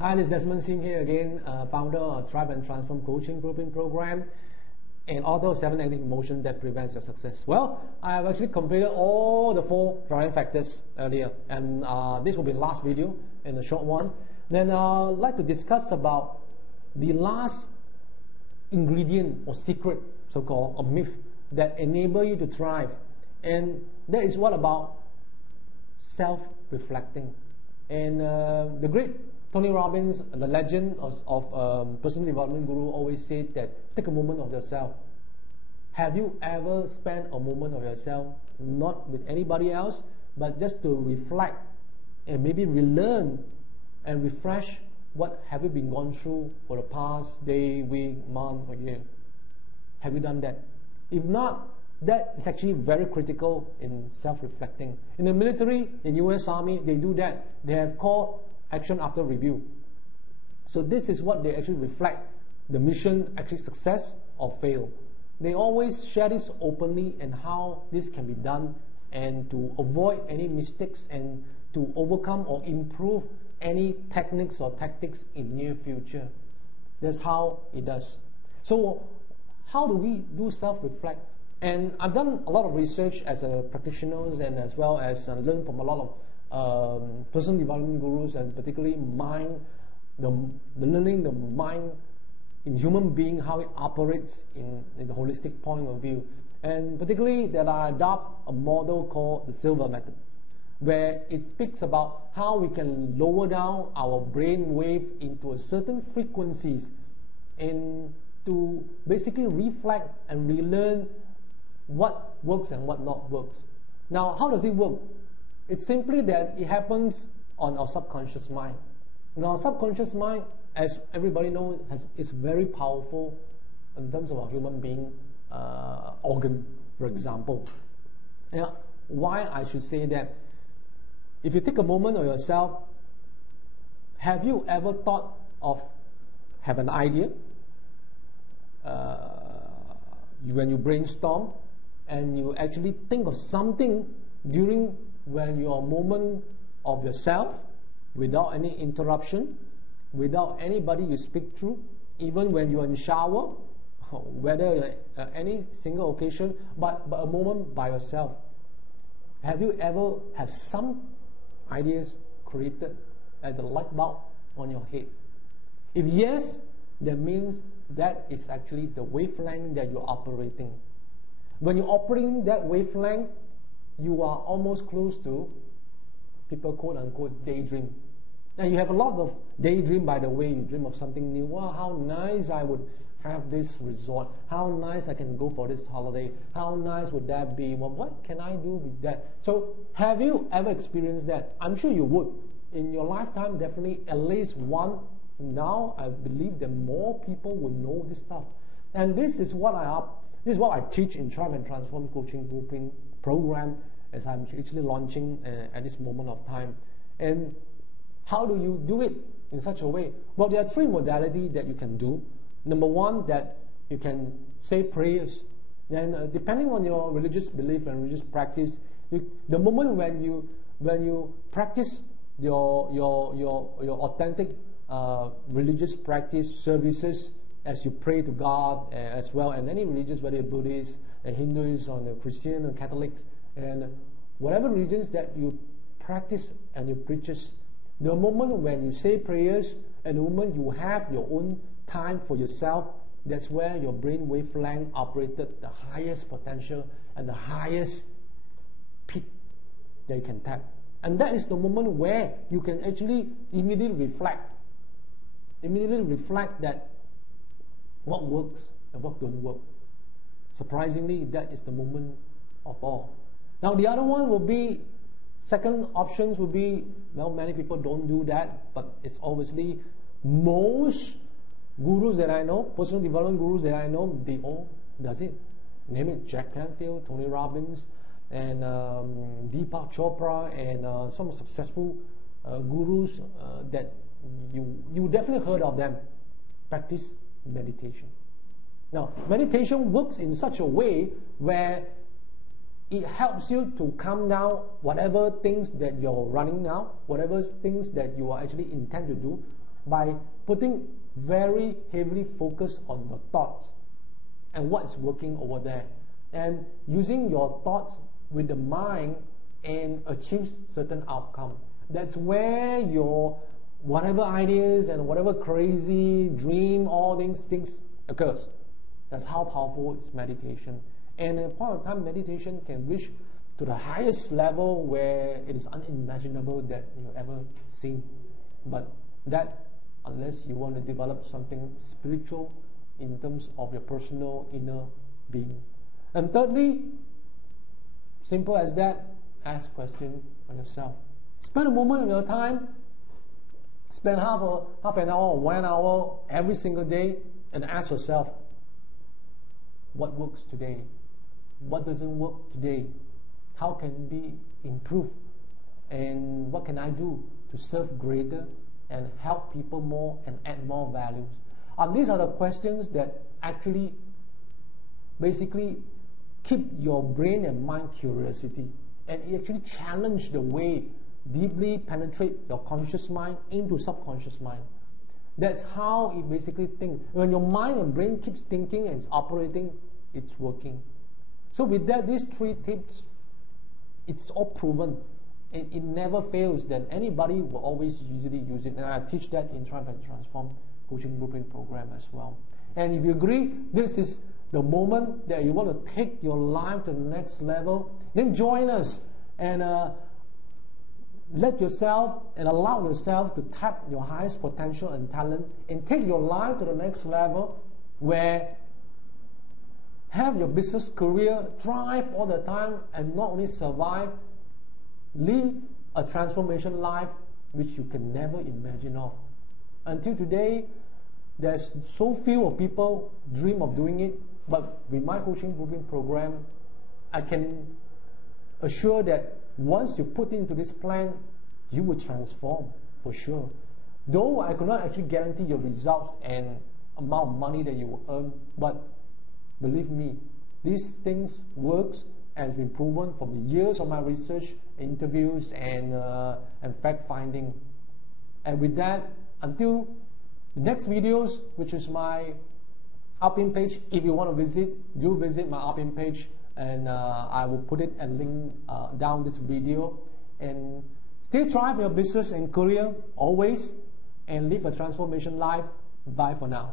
Hi, this is Desmond Sim here again, founder of Thrive and Transform Coaching Blueprint Program and author of 7 Negative Emotions That Prevents Your Success. Well, I have actually completed all the 4 driving factors earlier, and this will be the last video and a short one. Then I'd like to discuss about the last ingredient or secret, so-called, or myth that enable you to thrive, and that is what about self-reflecting. And the great Tony Robbins, the legend of personal development guru, always said that take a moment of yourself. Have you ever spent a moment of yourself, not with anybody else, but just to reflect and maybe relearn and refresh what have you been gone through for the past day, week, month, or year? Have you done that? If not, that is actually very critical in self-reflecting. In the military, in US Army, they do that. They have called action after review. So this is what they actually reflect, the mission actually success or fail. They always share this openly and how this can be done, and to avoid any mistakes and to overcome or improve any techniques or tactics in near future. That's how it does. So how do we do self-reflect? And I've done a lot of research as a practitioner, and as well as learned from a lot of personal development gurus, and particularly learning the mind in human being, how it operates in the holistic point of view. And particularly that I adopt a model called the Silver Method, where it speaks about how we can lower down our brain wave into a certain frequencies and to basically reflect and relearn what works and what not works. Now, how does it work? It's simply that it happens on our subconscious mind. Now, our subconscious mind, as everybody knows, is very powerful in terms of our human being organ, for example. Now, why I should say that? If you take a moment of yourself, have you ever thought of, have an idea, when you brainstorm, and you actually think of something during when your moment of yourself, without any interruption, without anybody you speak through, even when you're in shower, whether any single occasion, but a moment by yourself. Have you ever have some ideas created at the light bulb on your head? If yes, that means that is actually the wavelength that you're operating. When you're operating that wavelength, you are almost close to, people quote unquote daydream. Now you have a lot of daydream, by the way. You dream of something new. Wow, how nice I would have this resort. How nice I can go for this holiday. How nice would that be? Well, what can I do with that? So have you ever experienced that? I'm sure you would. In your lifetime, definitely at least one. Now I believe that more people will know this stuff. And this is what I teach in Thrive and Transform Coaching Blueprint Program, as I'm actually launching at this moment of time. And how do you do it in such a way? Well, there are 3 modalities that you can do. Number 1, that you can say prayers. Then depending on your religious belief and religious practice, the moment when you practice your authentic religious practice services, as you pray to God as well, and any religious, whether you're Buddhist, Hindus, or Christian, or Catholics, and whatever religions that you practice and you preaches, the moment when you say prayers and the moment you have your own time for yourself, that's where your brain wavelength operated the highest potential and the highest peak that you can tap. And that is the moment where you can actually immediately reflect that what works and what don't work. Surprisingly, that is the moment of all. Now the other one will be, second options will be, well, many people don't do that, but it's obviously most gurus that I know, personal development gurus that I know, they all does it. Name it Jack Canfield, Tony Robbins, and Deepak Chopra, and some successful gurus that you definitely heard of them, practice meditation. Now, meditation works in such a way where it helps you to calm down whatever things that you're running now, whatever things that you are actually intend to do, by putting very heavily focus on your thoughts and what's working over there, and using your thoughts with the mind and achieve certain outcome. That's where your whatever ideas and whatever crazy dream, all these things occurs. That's how powerful is meditation. And at a point of time, meditation can reach to the highest level where it is unimaginable that you've ever seen. But that, unless you want to develop something spiritual in terms of your personal inner being. And thirdly, simple as that, ask questions on yourself. Spend a moment of your time, spend half an hour or 1 hour every single day, and ask yourself, what works today? What doesn't work today? How can it be improved? And what can I do to serve greater and help people more and add more values? These are the questions that actually basically keep your brain and mind curiosity, and it actually challenge the way deeply penetrate your conscious mind into subconscious mind. That's how it basically thinks. When your mind and brain keeps thinking and it's operating, it's working. So with that, these 3 tips, it's all proven. It never fails. That anybody will always usually use it. And I teach that in Thrive and Transform Coaching Blueprint program as well. And if you agree, this is the moment that you want to take your life to the next level, then join us and let yourself and allow yourself to tap your highest potential and talent and take your life to the next level, where have your business career thrive all the time and not only survive, live a transformation life which you can never imagine of. Until today, there's so few of people dream of doing it, but with my Coaching Blueprint program, I can assure that once you put into this plan, you will transform for sure. Though I could not actually guarantee your results and amount of money that you will earn, but believe me, these things works and has been proven from the years of my research, interviews, and fact finding. And with that, until the next videos, which is my Upin page, if you want to visit, do visit my Upin page, and I will put it and link down this video. And stay thrive in your business and career always, and live a transformation life. Bye for now.